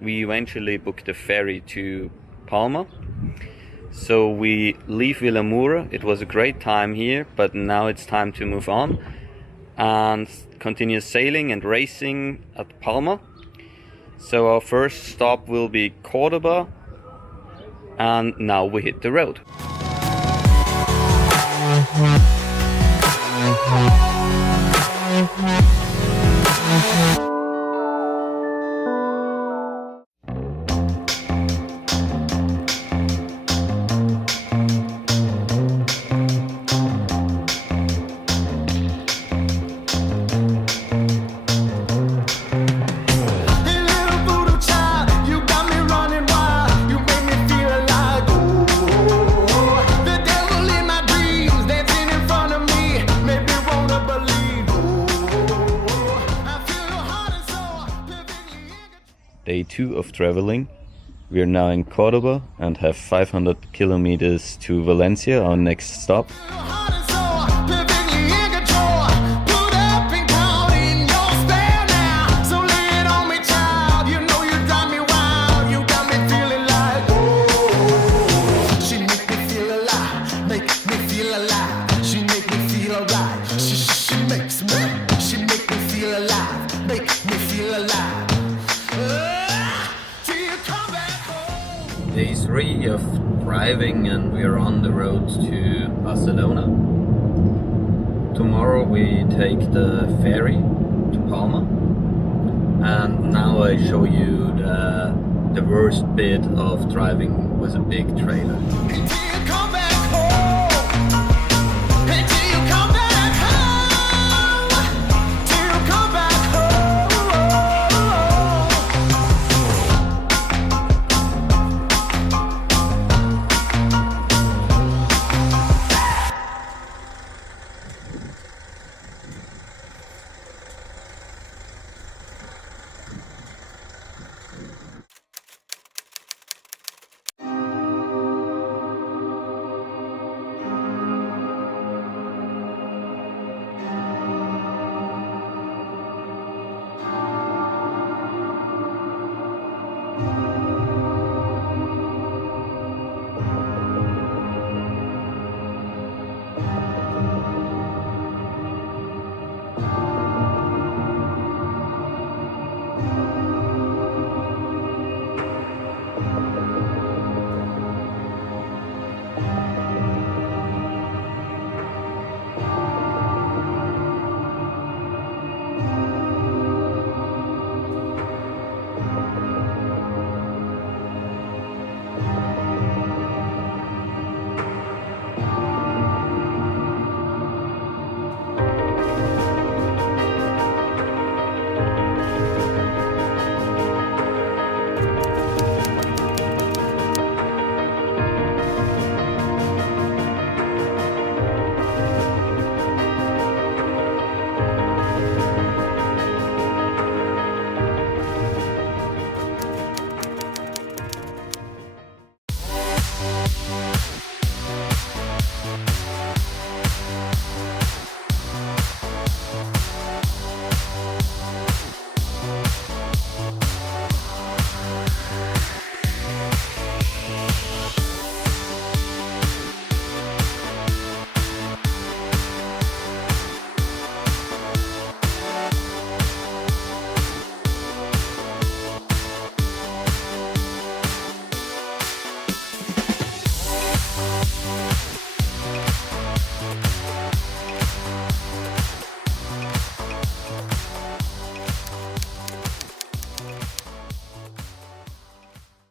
We eventually booked a ferry to Palma. So we leave Villamoura. It was a great time here, but now it's time to move on and continue sailing and racing at Palma. So our first stop will be Cordoba, and now we hit the road. Day 2 of traveling. We are now in Cordoba and have 500 kilometers to Valencia, our next stop. Day 3 of driving, and we are on the road to Barcelona. Tomorrow we take the ferry to Palma, and now I show you the worst bit of driving with a big trailer.